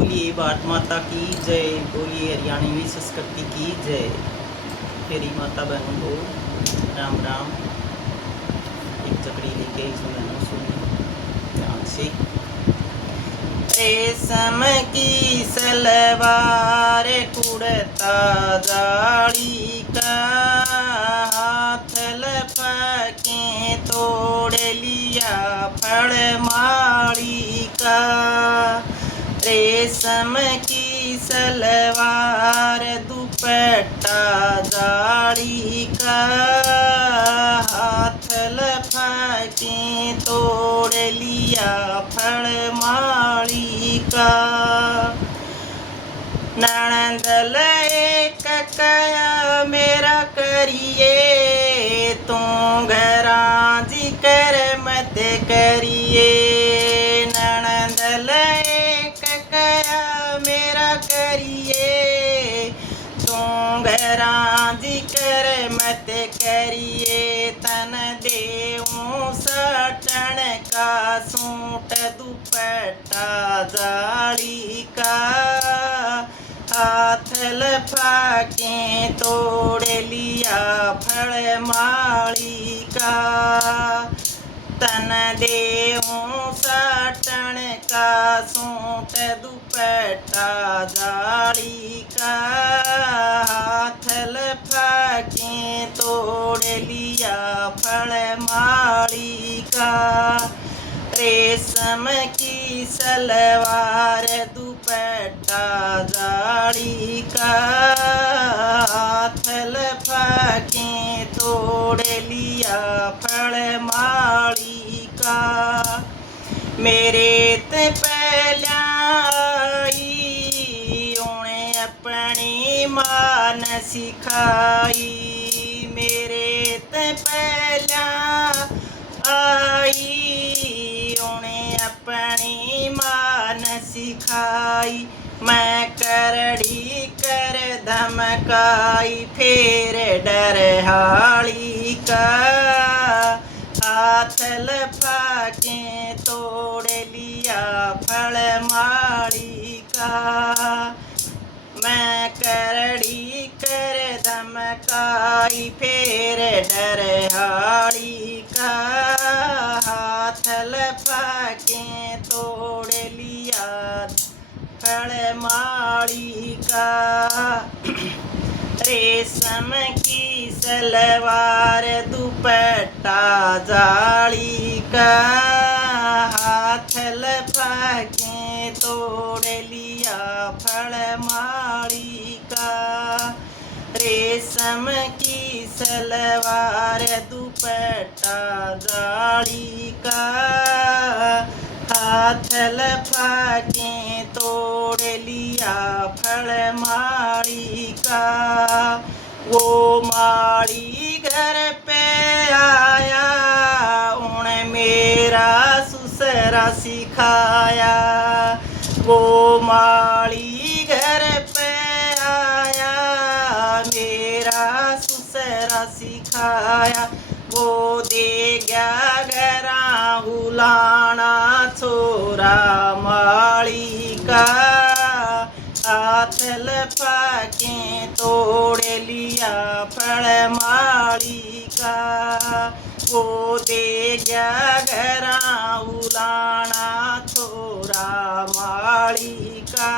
बोलिए भारत माता की जय, बोलिए हरियाणवी संस्कृति की जय। मेरी माता बहनों को राम राम। एक चकड़ी लेके इसमें बहनों सुनिए ध्यान से। रेशम की सलवार कुड़ता जाड़ी का, हाथ लपके तोड़ लिया फड़ माड़ी का। रेशम की सलवार दुपट्टा जाड़ी का, हाथ लपके तोड़ लिया फड़ माड़ी का। नणंदल एक कया मेरा करिए, तू घरा जी कर मत करिए। नणंदल एक कया मेरा करिए, तू घरा जी कर मत करिए। तन देऊं सटन का सूट दुपट्टा जाड़ी का, हाथ लपके तोड़ लिया फड़ माड़ी का। तन देऊं सटन का सूट दुपट्टा जाड़ी का, हाथ लपके तोड़ लिया फड़ माड़ी का। रेशम की सलवार दुपट्टा जाड़ी का, हाथ लपके तोड़ लिया फड़ माड़ी का। मेरे ते पहला आई उन्हें अपनी मान सिखाई। मेरे ते पहला आई उन्हें अपनी मान सिखाई। मैं करड़ी कर धमकाई फिर डर हाली का, हाथ लपके तोड़ लिया फड़ माड़ी का। मैं करड़ी कर धमकाई फिर डर हाली का, हाथ लपके तोड़ लिया फड़ माड़ी का। रेशम की सलवार दुपट्टा जाड़ी का, हाथ लपके तोड़ लिया फड़ माड़ी का। रेशम की सलवार दुपट्टा जाड़ी का, हाथ लपके तोड़ लिया फड़ माड़ी का। वो माड़ी घर पे आया उन्हें मेरा सुसरा सिखाया। वो माड़ी घर पे आया मेरा सुसरा सिखाया। वो दे गया घरा हुलाना छोरा माड़ी का, हाथ लपके तोड़ लिया फड़ माड़ी का। वो दे गया घरा हुलाना छोरा माड़ी का,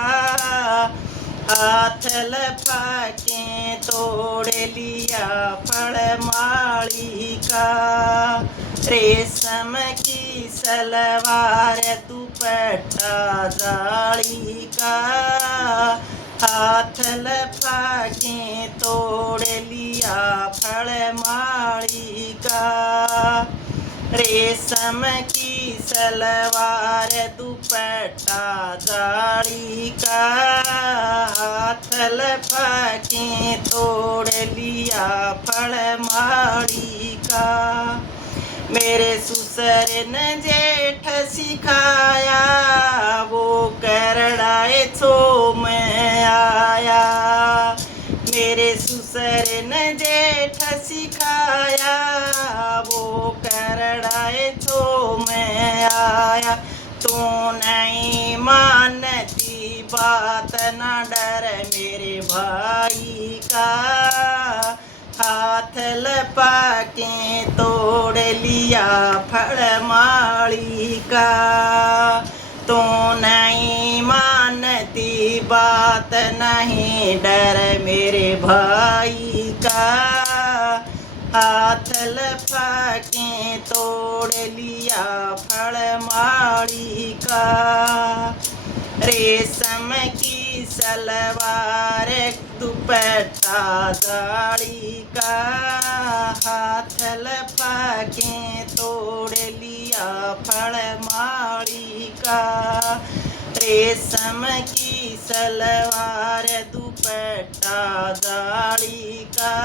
हाथ लपके तोड़ लिया फड़ माड़ी का। रेशम की सलवार दुपट्टा जाड़ी का, हाथ लपके तोड़ लिया फड़ माड़ी का। रेशम की सलवार दुपट्टा जाड़ी का, हाथ लपके तोड़ लिया फड़ माड़ी का। मेरे ससुर ने जेठ सिखाया, वो करड़ाए छो में आया। मेरे ससुर ने जेठ सिखाया, वो करड़ाए छो में आया। तू नहीं मानती बात न डर मेरे भाई का, हाथ लपाके तोड़ लिया फड़माली का। तू नहीं मानती बात नहीं डर मेरे भाई का, हाथ लपाके तोड़ लिया फड़माली का। रेशम की सलवार दुपट्टा दाढ़ी का, हाथ लपाके तोड़ लिया फड़माली का। रेशम की सलवार दुपट्टा दाढ़ी का,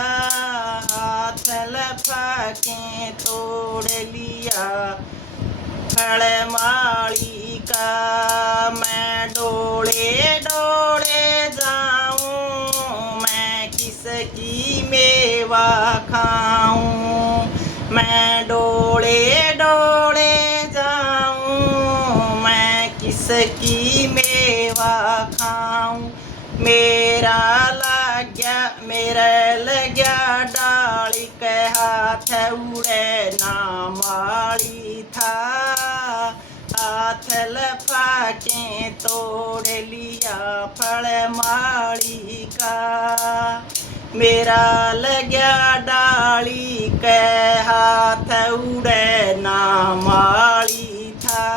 हाथ लपाके तोड़ लिया फड़माली का। मैं डोले डोले जाऊं, मैं किसकी मेवा खाऊं। मैं डोले डोले जाऊं, मैं किसकी मेवा खाऊं। मेरा लग गया डाली के हाथ उड़े ना माली था, हाथ लपाके तोड़ लिया फड़माली का। मेरा लग गया डाली के हाथ उड़े ना माली था,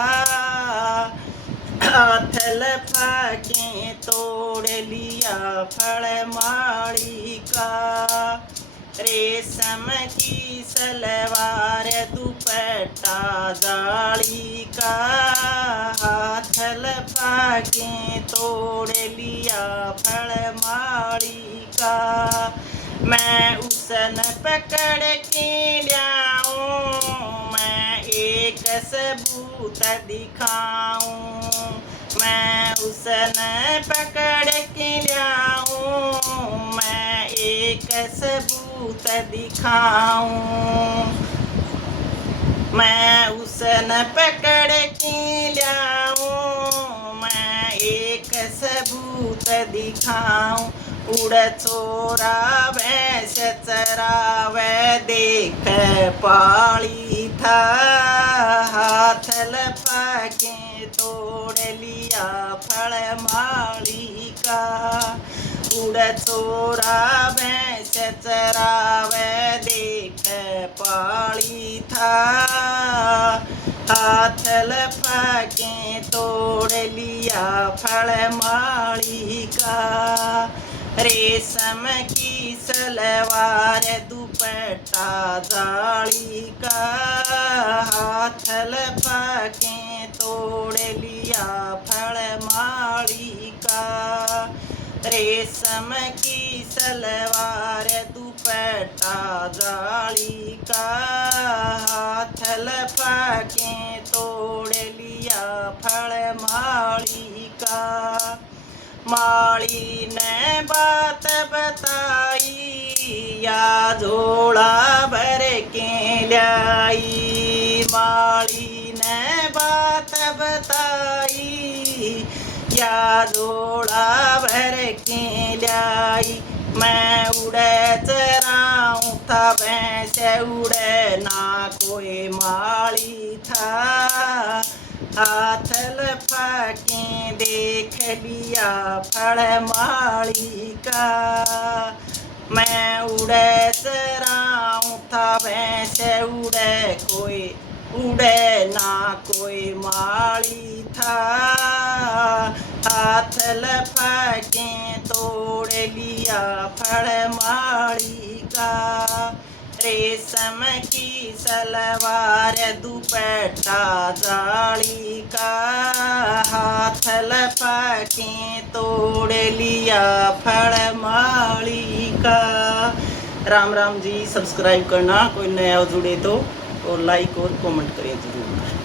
हाथ लपाके तोड़ लिया फड़माली का। रेशम की सलवार दुपट्टा दाढ़ी का, हाथ लपाके तोड़ लिया फड़माली का। मैं उसन पकड़ के लाऊं, मैं एक सबूत दिखाऊं। मैं उसन पकड़ के लाऊं, मैं एक सबूत दिखाऊं। मैं उसन पकड़ के लाऊं, मैं एक सबूत दिखाऊं। उड़ छोरा भैंस चरावे देख पाली था, हाथ लपाके तोड़ लिया फड़माली का। उड़ छोरा भैंस चरावे देख पाली था, हाथ लपाके तोड़ लिया फड़माली का। रेशम की सलवार दुपट्टा दाढ़ी का, हाथ लपाके तोड़ लिया फड़माली का। रेशम की सलवार दुपट्टा दाढ़ी का, हाथ लपाके तोड़ लिया फड़माली का। माली ने बात बताई, या झोला भर के लाई। माली ने बात बताई, या झोला भर के लाई। मैं उड़े चराऊं था भैंस उड़े ना कोई माली था, हाथ लपाके देख लिया फड़माली का। मैं उड़े चराऊं था भैंस उड़े ना कोई माली था, हाथ लपाके तोड़ लिया फड़माली का। रेशम की सलवार दुपट्टा दाढ़ी का, हाथ लपाके तोड़ लिया फड़माली का। राम राम जी। सब्सक्राइब करना, कोई नया जुड़े तो और लाइक और कमेंट करें जरूर।